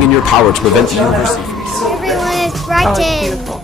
everything in your power to prevent the university from getting... Everyone is frightened. Beautiful.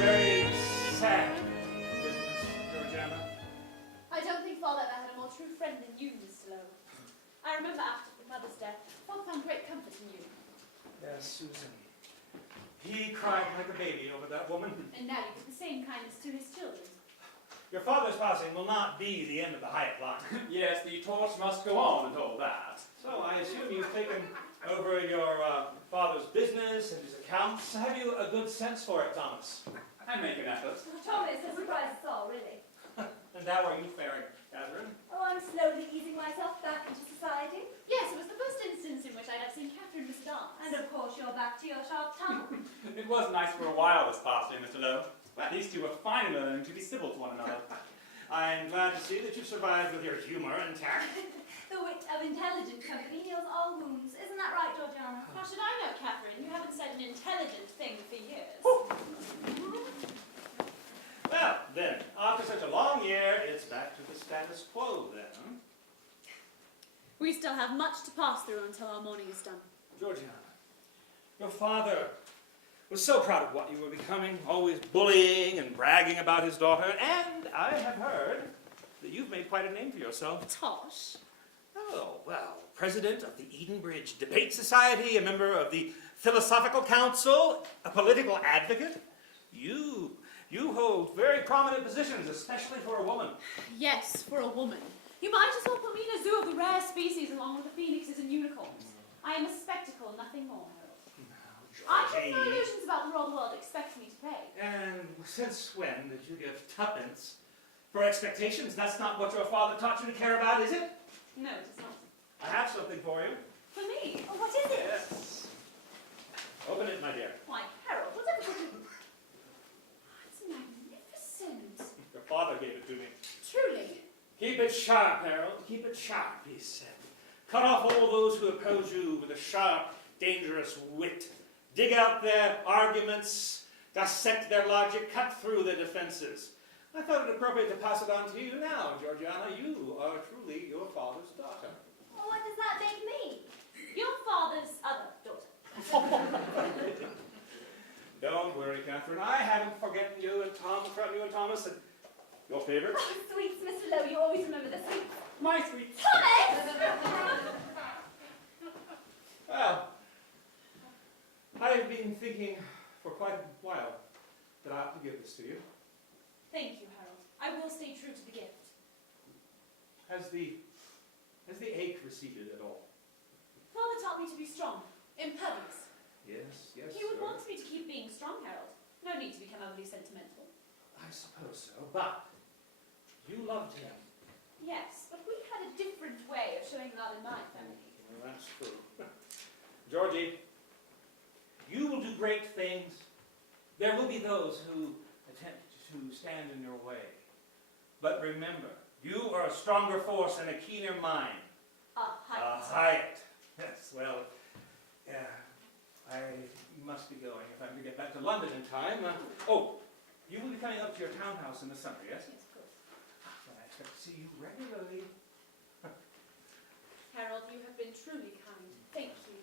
Very sad business, Georgiana. I don't think Father ever had a more true friend than you, Mr. Lowe. I remember after your mother's death, Father found great comfort in you. Yes, Susan. He cried like a baby over that woman. And now you give the same kindness to his children. Your father's passing will not be the end of the Hyatt line. Yes, the torch must go on and all that. So I assume you've taken over your father's business and his accounts. Have you a good sense for it, Thomas? I make an effort. Thomas has surprised us all, really. And how are you faring, Catherine? Oh, I'm slowly easing myself back into society. Yes, it was the first instance in which I have seen Catherine Miss Dance. And of course you're back to your sharp tongue. It was nice for a while this past year, Mr. Lowe. But these two are finally learning to be civil to one another. I'm glad to see that you survived with your humor intact. The wit of intelligent company heals all wounds. Isn't that right, Georgiana? How should I know, Catherine? You haven't said an intelligent thing for years. Well, then, after such a long year, it's back to the status quo, then. We still have much to pass through until our mourning is done. Georgiana, your father was so proud of what you were becoming, always bullying and bragging about his daughter, and I have heard that you've made quite a name for yourself. Tosh. Oh, well, president of the Edenbridge Debate Society, a member of the Philosophical Council, a political advocate. You hold very prominent positions, especially for a woman. Yes, for a woman. You might as well put me in a zoo of the rare species along with the phoenixes and unicorns. I am a spectacle, nothing more, Harold. I have no illusions about the role the world expects me to play. And since when did you give tuppence for expectations? That's not what your father taught you to care about, is it? No, it is not. I have something for you. For me? Oh, what is it? Yes. Open it, my dear. Why, Harold, whatever could you... It's magnificent. Your father gave it to me. Truly. Keep it sharp, Harold. Keep it sharp, he said. Cut off all those who oppose you with a sharp, dangerous wit. Dig out their arguments, dissect their logic, cut through their defenses. I thought it appropriate to pass it on to you now, Georgiana. You are truly your father's daughter. Well, what does that make me? Your father's other daughter. Don't worry, Catherine. I haven't forgotten you and Thomas and your favorite. Oh, sweets, Mr. Lowe, you always remember the sweets. My sweet. Thomas! Well, I've been thinking for quite a while that I ought to give this to you. Thank you, Harold. I will stay true to the gift. Has the ache receded at all? Father taught me to be strong, impervious. Yes, He would sir. want me to keep being strong, Harold. No need to become overly sentimental. I suppose so, but you loved him. Yes, but we had a different way of showing love in my family. Well, that's true. Georgie, you will do great things. There will be those who attempt to stand in your way. But remember, you are a stronger force and a keener mind. A height. Hyatt. Yes, well, yeah, I must be going if I'm to get back to London in time. Oh, you will be coming up to your townhouse in the summer, yes? Yes, of course. Well, I expect to see you regularly. Harold, you have been truly kind. Thank you.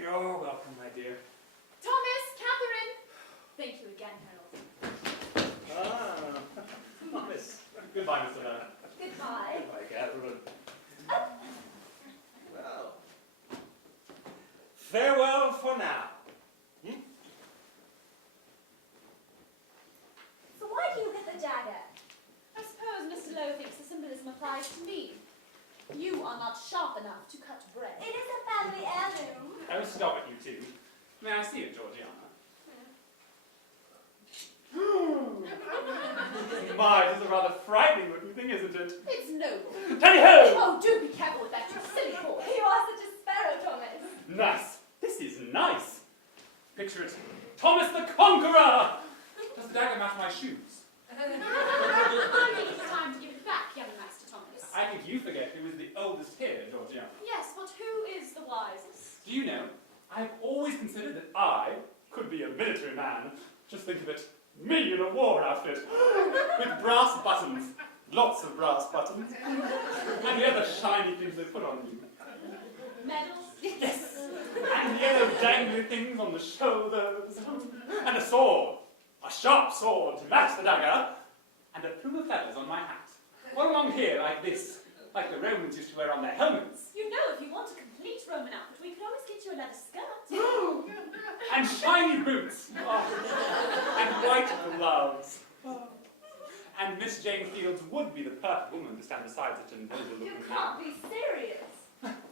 You're welcome, my dear. Thomas, Catherine! Thank you again, Harold. Ah, Thomas. Goodbye, Mr. Lowe. Goodbye. Goodbye, Catherine. Well, farewell for now. So why do you hit the dagger? I suppose Mr. Lowe thinks the symbolism applies to me. You are not sharp enough to cut bread. It is a family heirloom. Oh, stop it, you two. May I see it, Georgiana? My, it is a rather frightening looking thing, isn't it? It's noble. Tally-ho! Oh, do be careful with that, you silly boy. You are such a sparrow, Thomas. Nice. This is nice. Picture it. Thomas the Conqueror! Does the dagger match my shoes? I think it's time to give it back, young Master Thomas. I think you forget who is the oldest here, Georgiana. Yes, but who is the wisest? Do you know, I've always considered that I could be a military man. Just think of it. Me in a war outfit. With brass buttons. Lots of brass buttons. And the other shiny things they put on you. Medals? Yes! And yellow dangly things on the shoulders. And a sword. A sharp sword to match the dagger. And a plume of feathers on my hat. All along here like this. Like the Romans used to wear on their helmets. You know, if you want a complete Roman outfit, we could always get you a leather skirt. And shiny boots. Oh. And white gloves. Oh. And Miss Jane Fields would be the perfect woman to stand beside such an noble You looking can't man. be serious.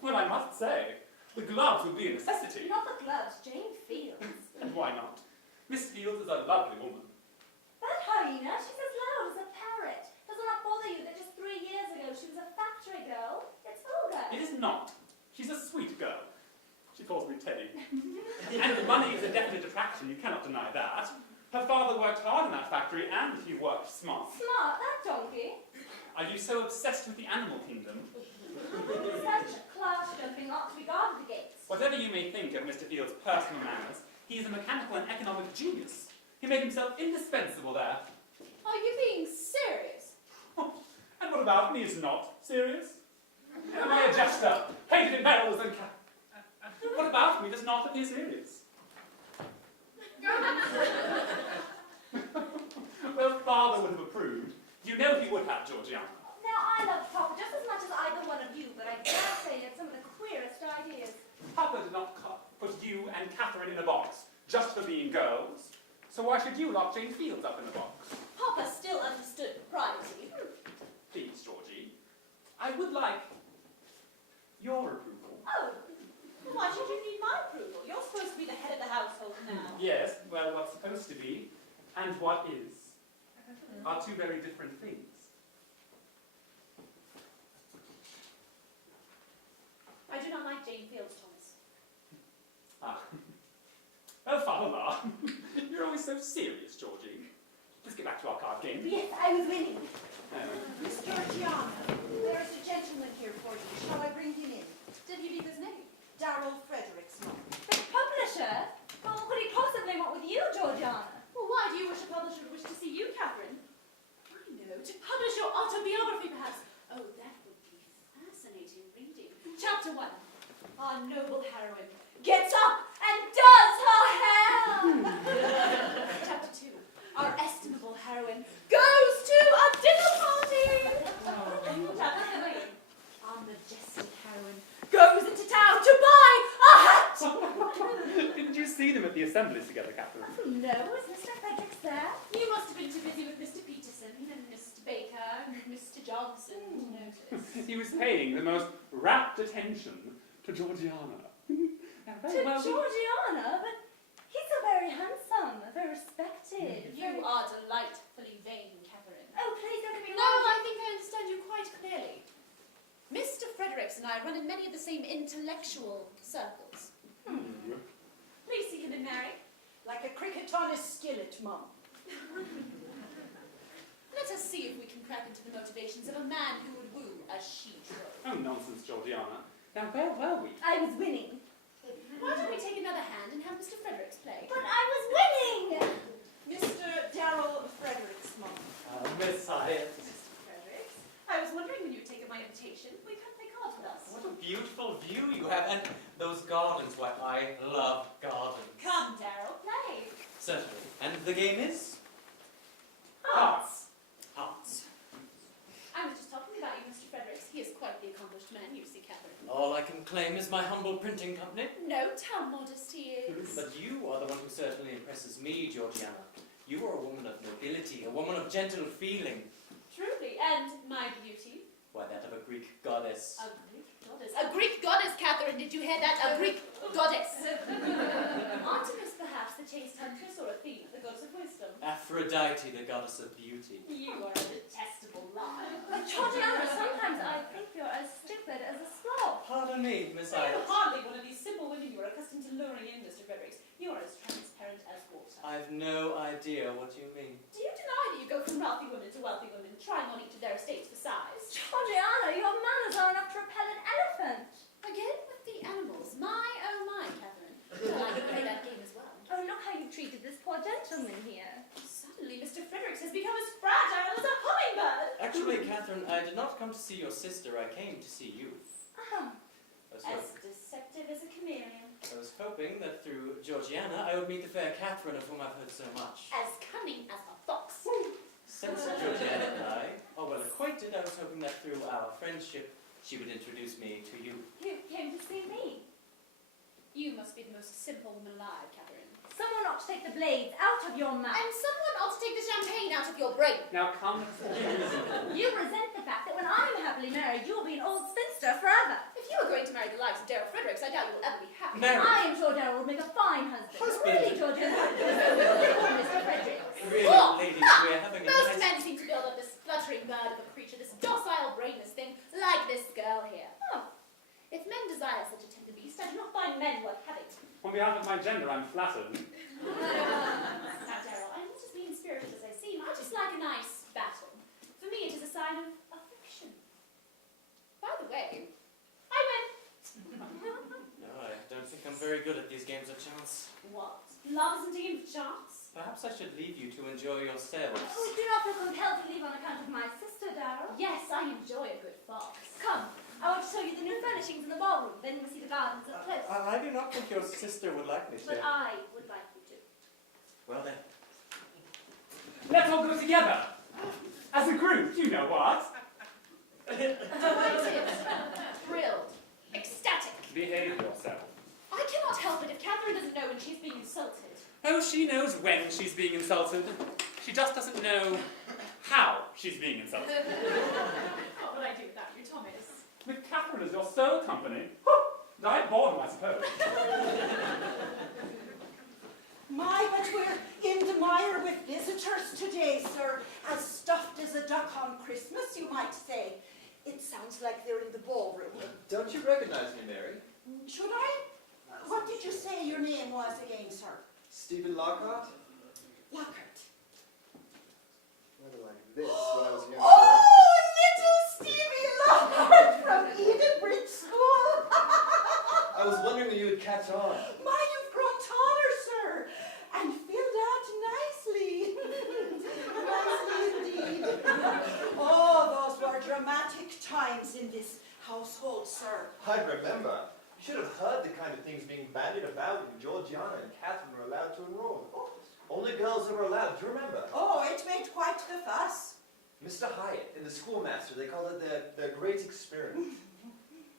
Well, I must say, the gloves would be a necessity. Not the gloves, Jane Fields. And why not? Miss Fields is a lovely woman. That hyena, she's as loud as a parrot. Does it not bother you that just 3 years ago she was a factory girl? It's vulgar. It is not. She's a sweet girl. She calls me Teddy. And the money is a definite attraction, you cannot deny that. Her father worked hard in that factory, and he worked smart. Smart, that donkey. Are you so obsessed with the animal kingdom? Such class jumping ought to be guarded against. Whatever you may think of Mr. Fields' personal manners, he is a mechanical and economic genius. He made himself indispensable there. Are you being serious? And what about me is not serious? Am I a jester, painted in medals and what about me does not appear serious? Well, father would have approved. You know he would have, Georgiana. Now, I love Papa just as much as either one of you, but I dare say he had some of the queerest ideas. Papa did not put you and Catherine in a box just for being girls. So why should you lock Jane Fields up in a box? Papa still understood propriety. Please, Georgie. I would like your approval. Oh, Why should you need my approval? You're supposed to be the head of the household now. Yes, well, what's supposed to be and what is are two very different things. I do not like Jane Fields, Thomas. Ah. Oh, fa-la-la. You're always so serious, Georgie. Let's get back to our card game. yes, I was winning. Miss Georgiana, there is a gentleman here for you. Shall I bring him in? Did he leave his name? Darrell Fredericksman. The publisher? Well, what could he possibly want with you, Georgiana? Well, why do you wish a publisher would wish to see you, Catherine? I know, to publish your autobiography, perhaps. Oh, that would be fascinating reading. Chapter 1. Our noble heroine gets up and does her hair. Chapter 2. Our estimable heroine goes to a dinner party. Chapter 3. Our majestic heroine goes into town to buy a hat. Didn't you see them at the assemblies together, Catherine? No, is Mr. Fredericks there? You must have been too busy with Mr. Peterson and Mr. Baker and Mr. Johnson to notice. He was paying the most rapt attention to Georgiana. To Georgiana? But he's so very handsome, very respected. You are delightfully vain, Catherine. Oh, please don't get me No, wrong. I think I understand you quite clearly. Mr. Fredericks and I run in many of the same intellectual circles. Please seek him in marry. Like a cricket on a skillet, Mum. Let us see if we can crack into the motivations of a man who would woo as she drove. Oh, nonsense, Georgiana. Now, where were we? I was winning. Why don't we take another hand and have Mr. Fredericks play? But I was winning! Mr. Darrell Fredericksman. Messiah. Mr. Fredericks, I was wondering when you'd take up my invitation. We can't play cards with us. What a beautiful view you have. And those gardens, why, I love gardens. Come, Darrell, play. Certainly. And the game is? Hearts. Hearts. I was just talking about you, Mr. Fredericks. He is quite the accomplished man, you see, Catherine. All I can claim is my humble printing company. Note how modest he is. But you are the one who certainly impresses me, Georgiana. You are a woman of nobility, a woman of gentle feeling. Truly, and my beauty. Why, that of a Greek goddess. A Greek goddess. A Greek goddess, Catherine. Did you hear that? A Greek goddess. Artemis, perhaps, the chaste huntress, or Athena, the goddess of wisdom. Aphrodite, the goddess of beauty. You are a detestable liar. Georgiana, sometimes I think you're as stupid as a slob. Pardon me, Miss You're Iles. hardly one of these simple women you are accustomed to luring in, Mr. Fredericks. You are as transparent as water. I've no idea what you mean. Do you deny that you go from wealthy women to wealthy women, trying on each of their estates for size? Georgiana, your manners are enough to repel an elephant. Again with the animals. My, oh my, Catherine. Well, I can play that game as well. Oh, look how you've treated this poor gentleman here. Suddenly, Mr. Fredericks has become as fragile as a hummingbird. Actually, Catherine, I did not come to see your sister, I came to see you. Ah, I was, As deceptive as a chameleon. I was hoping that through Georgiana I would meet the fair Catherine of whom I've heard so much. As cunning as a fox. Since Georgiana and I are well acquainted, I was hoping that through our friendship she would introduce me to you. you came to see me. You must be the most simple woman alive, Catherine. Someone ought to take the blades out of your mouth. And someone ought to take the champagne out of your brain. Now come to reason. You resent the fact that when I'm happily married, you'll be an old spinster forever. If you are going to marry the likes of Darrell Fredericks, I doubt you will ever be happy. Married? I am sure Darrell will make a fine husband. Husband? Really, Georgiana? Will Mr. Fredericks? Really, Oh, ladies, we're having a Most nice... men seem to build up this fluttering bird of a creature, this docile, brainless thing, like this girl here. Oh. If men desire such a tender beast, I do not find men worth having. On behalf of my gender, I'm flattered. Now, Darrell, I'm not as mean-spirited as I seem. I just like a nice battle. For me, it is a sign of affection. By the way, I win. No, I don't think I'm very good at these games of chance. What? Love isn't a game of chance? Perhaps I should leave you to enjoy yourselves. Oh, do not feel compelled to leave on account of my sister, Darrell. Yes, I enjoy a good farce. Come, I want to show you the new furnishings in the ballroom. Then you will see the gardens up close. I do not think your sister would like me to. But I would like you to. Well then. Let's all go together. As a group, you know what? Delighted, thrilled, ecstatic. Behave yourself. I cannot help it if Catherine doesn't know when she's being insulted. Oh, she knows when she's being insulted. She just doesn't know how she's being insulted. What would I do without you, Thomas? With Catherine as your sole company, diet boredom, I suppose. My, but we're in the mire with visitors today, sir. As stuffed as a duck on Christmas, you might say. It sounds like they're in the ballroom. Don't you recognize me, Mary? Should I? What did you say your name was again, sir? Stephen Lockhart? Lockhart. Rather like this when I was younger. Oh, little Stevie Lockhart from Edenbridge School. I was wondering when you would catch on. My, you've grown taller, sir, and filled out nicely. Nicely indeed. Oh, those were dramatic times in this household, sir. I remember. You should have heard the kind of things being bandied about when Georgiana and Catherine were allowed to enroll. Only girls that were allowed, do you remember? Oh, it made quite the fuss. Mr. Hyatt and the schoolmaster, they called it their great experiment.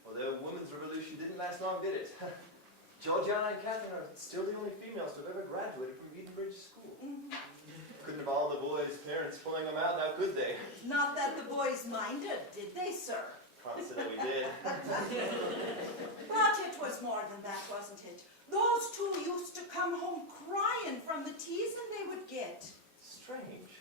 Well, the women's revolution didn't last long, did it? Georgiana and Catherine are still the only females to have ever graduated from Edenbridge School. Couldn't have all the boys' parents pulling them out, now could they? Not that the boys minded, did they, sir? Can't say that we did. But it was more than that, wasn't it? Those two used to come home crying from the teasing they would get. Strange.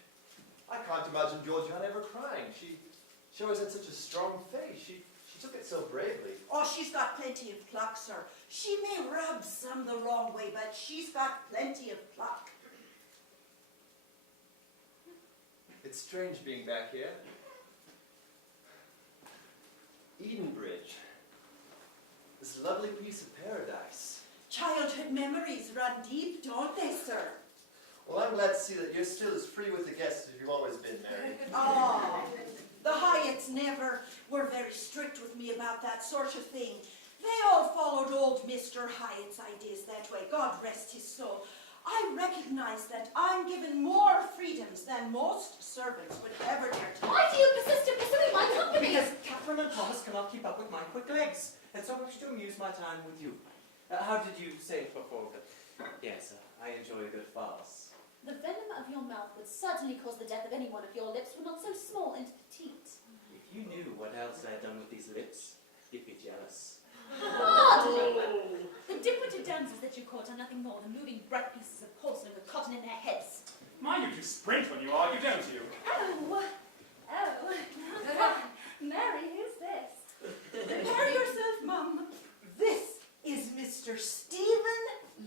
I can't imagine Georgiana ever crying. She always had such a strong face. She took it so bravely. Oh, she's got plenty of pluck, sir. She may rub some the wrong way, but she's got plenty of pluck. It's strange being back here. Edenbridge. This lovely piece of paradise. Childhood memories run deep, don't they, sir? Well, I'm glad to see that you're still as free with the guests as you've always been, Mary. Oh, the Hyatts never were very strict with me about that sort of thing. They all followed old Mr. Hyatt's ideas that way, God rest his soul. I recognize that I'm given more freedoms than most servants would ever dare to. Why do you persist in pursuing my company? Because Catherine and Thomas cannot keep up with my quick legs, and so I wish to amuse my time with you. How did you say it before? Yes, I enjoy a good farce. The venom of your mouth would certainly cause the death of any one if your lips were not so small and petite. If you knew what else I had done with these lips, you'd be jealous. Hardly. The dim-witted damsels that you caught are nothing more than moving bright pieces of porcelain with cotton in their heads. Mind you do sprint when you argue, don't you? Oh. Mary, who's this? Prepare yourself, Mum. This is Mr. Stephen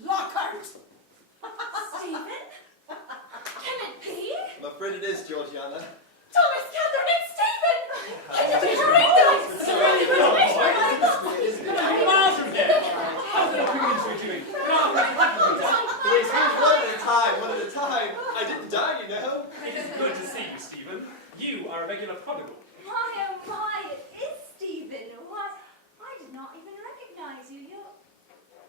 Lockhart. Stephen? Can it be? I'm afraid it is, Georgiana. Thomas, Catherine, it's Stephen! I didn't Sorry. bring this! Miles from here! How's the opinions we're doing? Please, one at a time, one at a time. I didn't die, you know. It is good to see you, Stephen. You are a regular prodigal. My, oh my, it is Stephen. Why, I did not even recognize you.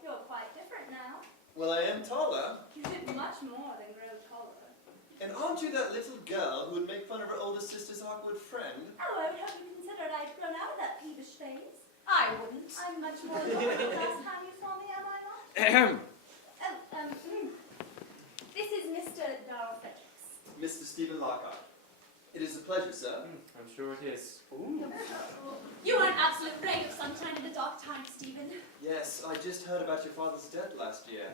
You're quite different now. Well, I am taller. You did much more than grow taller. And aren't you that little girl who would make fun of her older sister's awkward friend? Oh, I would hope you considered I'd grown out of that peevish phase. I wouldn't. I'm much more adorable the last time you saw me, am I not? This is Mr. Darrell Fredericks. Mr. Stephen Lockhart. It is a pleasure, sir. I'm sure it is. You are an absolute ray of sunshine in the dark times, Stephen. Yes, I just heard about your father's death last year.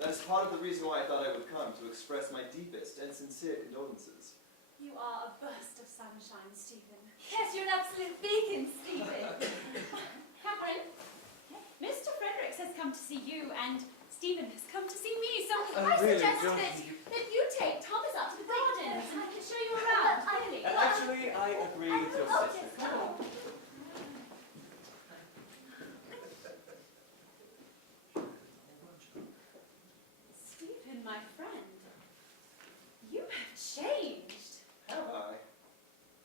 That is part of the reason why I thought I would come, to express my deepest and sincere condolences. You are a burst of sunshine, Stephen. Yes, you're an absolute beacon, Stephen. Catherine, Mr. Fredericks has come to see you, and Stephen has come to see me, so Oh, I really, suggest Georgie, that you take Thomas out to the gardens, and I can show you around, really. Actually, I agree with your Oh, sister. just come. Stephen, my friend, you have changed. Have I?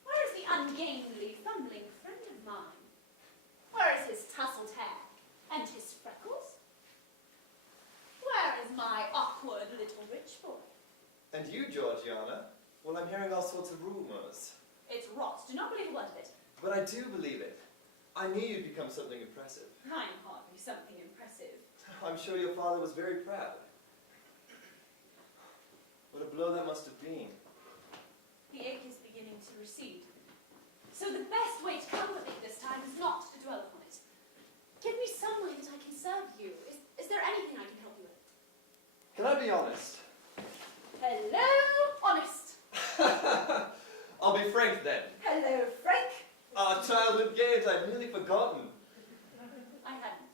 Where is the ungainly, fumbling friend of mine? Where is his tousled hair and his freckles? Where is my awkward little rich boy? And you, Georgiana? Well, I'm hearing all sorts of rumors. It's rot. Do not believe a word of it. But I do believe it. I knew you'd become something impressive. I am hardly something impressive. I'm sure your father was very proud. What a blow that must have been. The ache is beginning to recede. So the best way to comfort me this time is not to dwell upon it. Give me some way that I can serve you. Is there anything I can help you with? Can I be honest? Hello, honest. I'll be frank then. Hello, Frank. Our childhood games I've nearly forgotten. I hadn't.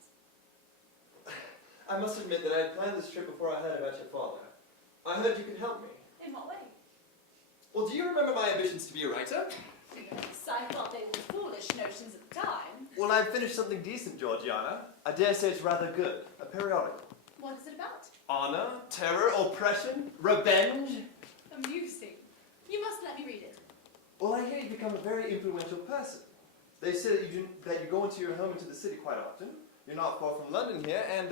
I must admit that I had planned this trip before I heard about your father. I heard you could help me. In what way? Well, do you remember my ambitions to be a writer? Yes, I thought they were foolish notions at the time. Well, I've finished something decent, Georgiana. I dare say it's rather good. A periodical. What is it about? Honor, terror, oppression, revenge. Amusing. You must let me read it. Well, I hear you've become a very influential person. They say that you go into your home into the city quite often. You're not far from London here, and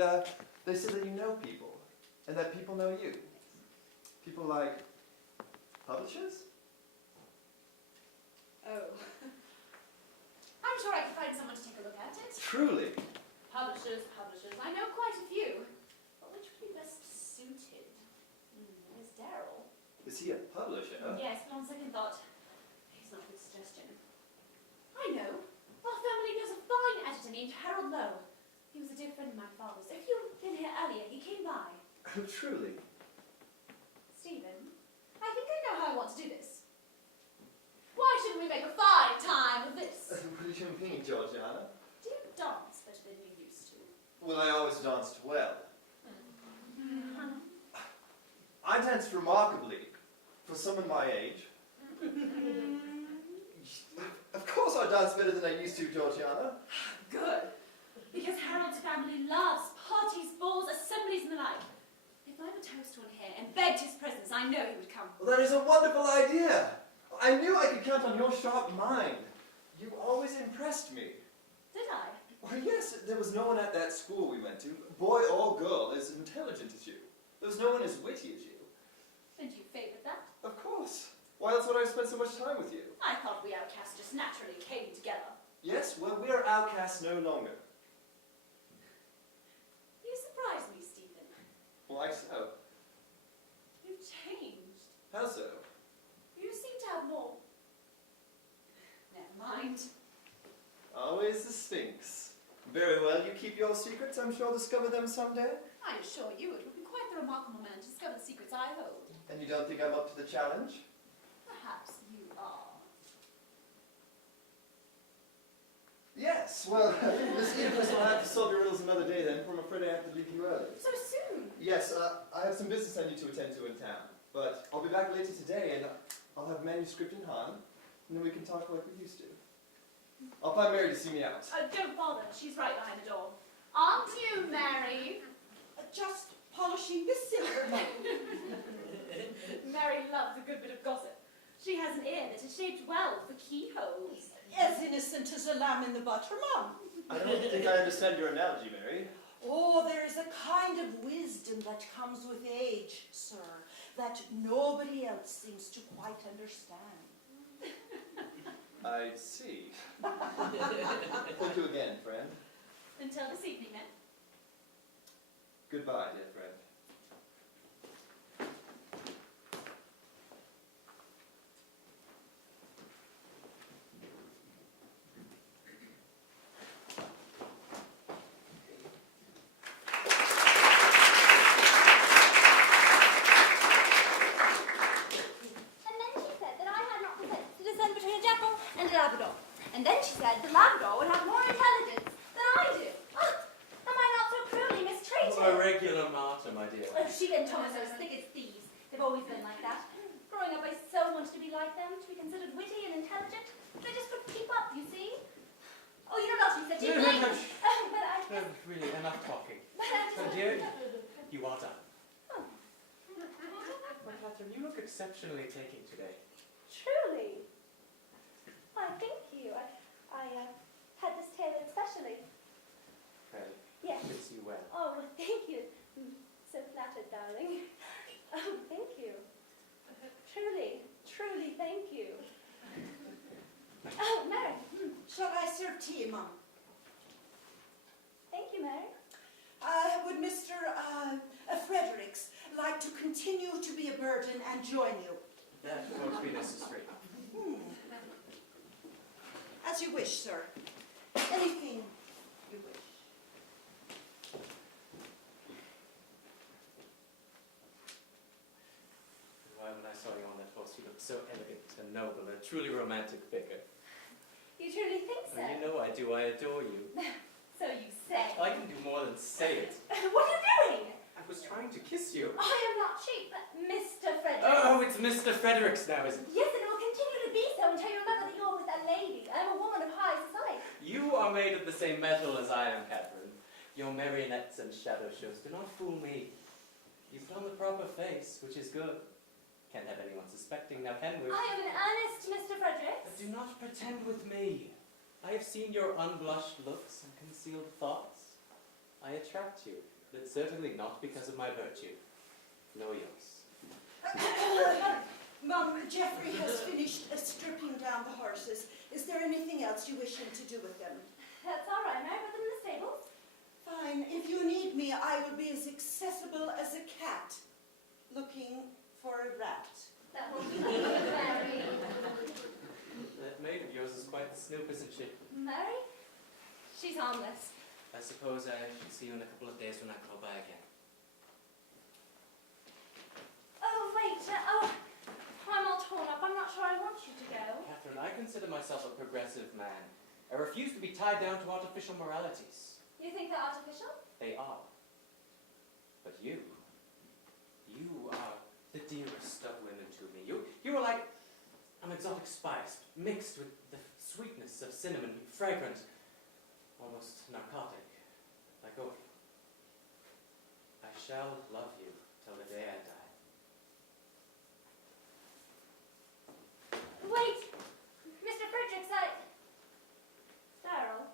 they say that you know people, and that people know you. People like publishers? Oh. I'm sure I can find someone to take a look at it. Truly. Publishers. I know quite a few. But which would be best suited? There's Darrell. Is he a publisher? Yes, but on second thought, he's not a good suggestion. I know. Our family knows a fine editor named Harold Lowe. He was a dear friend of my father's. If you'd been here earlier, he came by. Oh, truly. Stephen, I think I know how I want to do this. Why shouldn't we make a fine time of this? What do you mean, Georgiana? Do you dance better than you used to? Well, I always danced well. I danced remarkably for someone my age. Of course I dance better than I used to, Georgiana. Good. Because Harold's family loves parties, balls, assemblies and the like. If I were toast on here and begged his presence, I know he would come. Well, that is a wonderful idea. I knew I could count on your sharp mind. You always impressed me. Did I? Well, yes, there was no one at that school we went to, boy or girl, as intelligent as you. There was no one as witty as you. And you favoured that? Of course. Why, that's what I spent so much time with you. I thought we outcasts just naturally came together. Yes, well, we are outcasts no longer. You surprise me, Stephen. Why so? You've changed. How so? You seem to have more... Never mind. always the Sphinx. Very well, you keep your secrets. I'm sure I'll discover them someday. I assure you, it would be quite the remarkable man to discover the secrets I hold. And you don't think I'm up to the challenge? Perhaps you are. Yes, well, Miss Edith will have to solve your riddles another day then, for I'm afraid I have to leave you early. So soon? Yes, I have some business I need to attend to in town. But I'll be back later today and I'll have manuscript in hand, and then we can talk like we used to. I'll find Mary to see me out. Don't bother, she's right behind the door. Aren't you, Mary? Just polishing the silver. Mary loves a good bit of gossip. She has an ear that is shaped well for keyholes. As innocent as a lamb in the butter, Mum. I don't think I understand your analogy, Mary. Oh, there is a kind of wisdom that comes with age, sir, that nobody else seems to quite understand. I see. Thank you again, friend. Until this evening, then. Goodbye, dear friend. And then she said that I had not possessed to discern between a jackal and a Labrador. And then she said the Labrador would have more intelligence than I do. Ah, am I not so cruelly mistreated? A regular martyr, my dear. Oh, she and Thomas are as thick as thieves. They've always been like that. Growing up, I so wanted to be like them, to be considered witty and intelligent. But I just couldn't keep up, you see. Oh, you know what she said. She No, blinked. no, But I... No, really, enough talking. But I So, dear, you are done. Well, Catherine, you look exceptionally taking today. Truly. Why, thank you. I had this tailored specially. Really, Yes. fits you well. Oh, well, thank you. So flattered, darling. Oh, thank you. Truly, truly, thank you. Oh, Mary. Shall I serve tea, Mum? Thank you, Mary. Would Mr. Fredericks like to continue to be a burden and join you? That won't be necessary. As you wish, sir. Anything you wish. Why, when I saw you on that horse, you looked so elegant and noble, a truly romantic figure. You truly think so? Well, you know I do. I adore you. So you say. I can do more than say it. What are you doing? I was trying to kiss you. I am not cheap, Mr. Frederick. Oh, it's Mr. Fredericks now, isn't it? Yes, and it will continue to be so until you remember that you're with a lady. I am a woman of high society. You are made of the same metal as I am, Catherine. Your marionettes and shadow shows do not fool me. You put on the proper face, which is good. Can't have anyone suspecting now, can we? I am in earnest, Mr. Fredericks. But do not pretend with me. I have seen your unblushed looks and concealed thoughts. I attract you, but certainly not because of my virtue. No use. Mum, Geoffrey has finished stripping down the horses. Is there anything else you wish him to do with them? That's all right. May I put them in the stables? Fine. If you need me, I will be as accessible as a cat looking for a rat. That will be Mary. That maid of yours is quite the snoop, isn't she? Mary? She's harmless. I suppose I shall see you in a couple of days when I call by again. Oh, wait. I'm all torn up. I'm not sure I want you to go. Catherine, I consider myself a progressive man. I refuse to be tied down to artificial moralities. You think they're artificial? They are. But you are the dearest of women to me. You are like an exotic spice, mixed with the sweetness of cinnamon, fragrant, almost narcotic, like opium. I shall love you till the day I die. Wait! Mr. Fredericks, Daryl.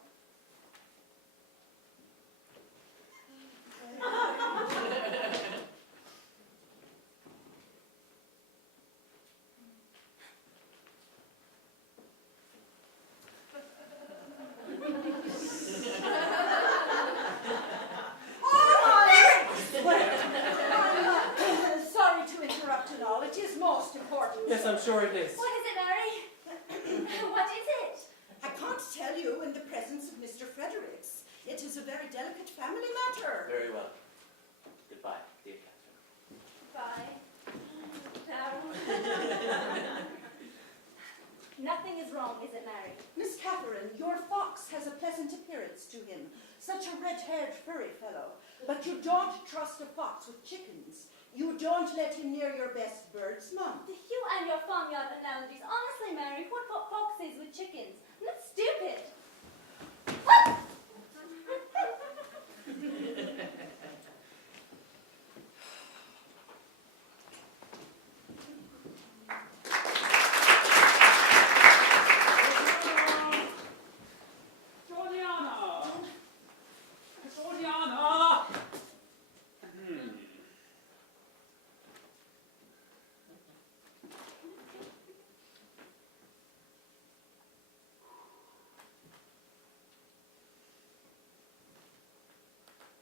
Sorry to interrupt at all. It is most important. Yes, I'm sure it is. What is it, Mary? What is it? I can't tell you in the presence is a very delicate family matter. Very well. Goodbye, dear Catherine. Bye. Carol. Nothing is wrong, is it, Mary? Miss Catherine, your fox has a pleasant appearance to him. Such a red-haired, furry fellow. But you don't trust a fox with chickens. You don't let him near your best bird's mum. You and your farmyard analogies. Honestly, Mary, what foxes with chickens? That's stupid. Georgiana! Georgiana!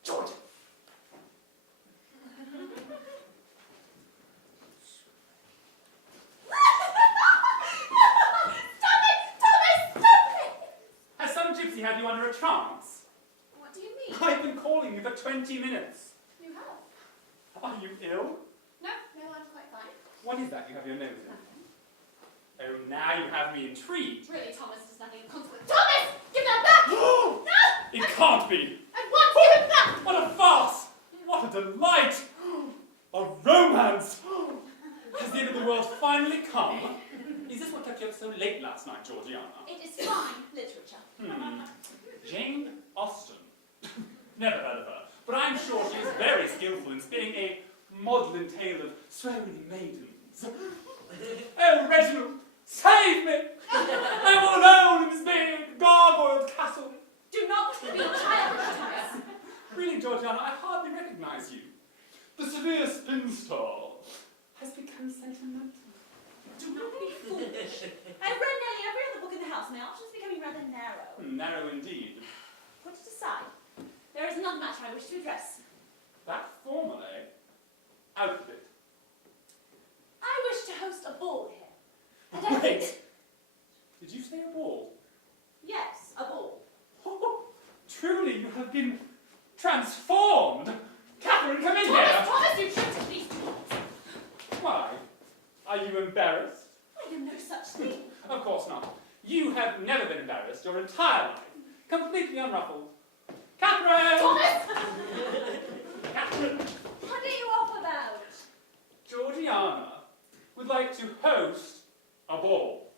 George! Has some gypsy had you under a trance? What do you mean? I've been calling you for 20 minutes. You have? Are you ill? No, I'm quite fine. What is that you have your nose in? Oh, now you have me intrigued. Really, Thomas, there's nothing of consequence. Thomas! Give that back! No! It can't be. At once, give it back! What a farce! What a delight! A romance! Has the end of the world finally come? Is this what kept you up so late last night, Georgiana? It is fine literature. Jane Austen. Never heard of her, but I'm sure she is very skillful in spinning a maudlin tale of swearing maidens. Oh, Reginald, save me! I'm all alone in this big gargoyled castle. Do not be childish, Thomas. Really, Georgiana, I hardly recognize you. The severe spinster has become sentimental. Do not be foolish. I've read nearly every other book in the house. My options are becoming rather narrow. Narrow indeed. Put it aside. There is another matter I wish to address. That formally, out of it. I wish to host a ball here. And I Wait, think... did you say a ball? Yes, a ball. Oh, truly, you have been transformed. Catherine, come in here. Thomas, you tricked these two. Why? Are you embarrassed? I am no such thing. Of course not. You have never been embarrassed your entire life. Completely unruffled. Catherine! Thomas! Catherine! What are you off about? Georgiana would like to host a ball.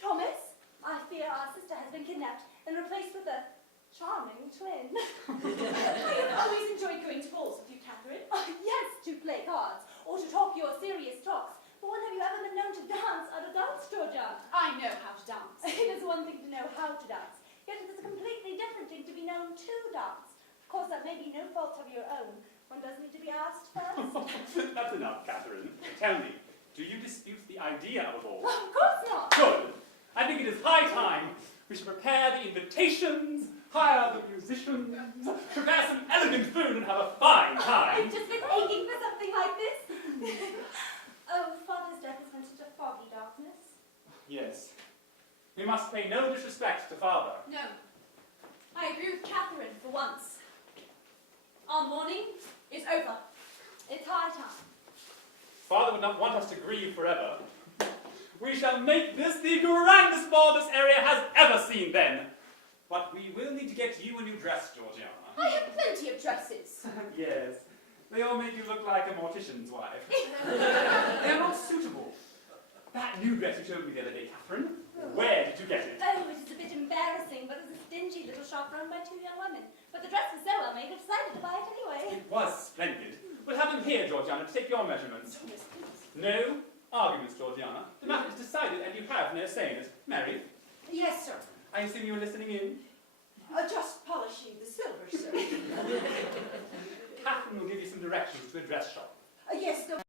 Thomas, I fear our sister has been kidnapped and replaced with a charming twin. I have always enjoyed going to balls with you, Catherine. Yes, to play cards or to talk your serious talks. But when have you ever been known to dance at a dance, Georgiana? I know how to dance. It is one thing to know how to dance, yet it is a completely different thing to be known to dance. Of course, that may be no fault of your own. One does need to be asked first. That's enough, Catherine. Tell me, do you dispute the idea of a ball? Of course not. Good. I think it is high time we should prepare the invitations, hire the musicians, prepare some elegant food and have a fine time. I've just been aching for something like this. Oh, Father's death has went into foggy darkness. Yes. We must pay no disrespect to Father. No. I agree with Catherine for once. Our mourning is over. It's high time. Father would not want us to grieve forever. We shall make this the grandest ball this area has ever seen then. But we will need to get you a new dress, Georgiana. I have plenty of dresses. Yes. They all make you look like a mortician's wife. They are not suitable. That new dress you showed me the other day, Catherine, where did you get it? Oh, it is a bit embarrassing, but it's a stingy little shop run by two young women. But the dress was so well made, I decided to buy it anyway. It was splendid. We'll have them here, Georgiana, to take your measurements. No arguments, Georgiana. The matter is decided and you have no say in it. Mary, Yes, sir. I assume you're listening in? Just polishing the silver, sir. Catherine will give you some directions to a dress shop. Yes, go.